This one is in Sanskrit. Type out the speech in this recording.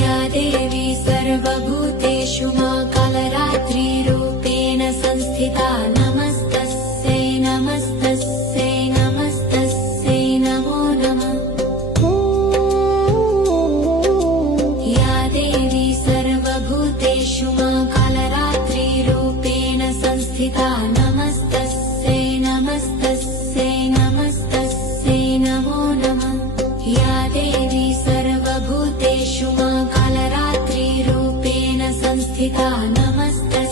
या देवी सर्वभूतेषु मां कालरात्रिरूपेण संस्थिता नमस्तस्यै नमस्तस्यै नमस्तस्यै नमो नमः। या देवी सर्वभूतेषु मां कालरात्रिरूपेण संस्थिता नमस्तस्यै नमस्तस्यै नमस्तस्यै नमो नमः। या देवी सर्वभूतेषु मां कालरात्रिरूपेण संस्थिता नमस्तस्यै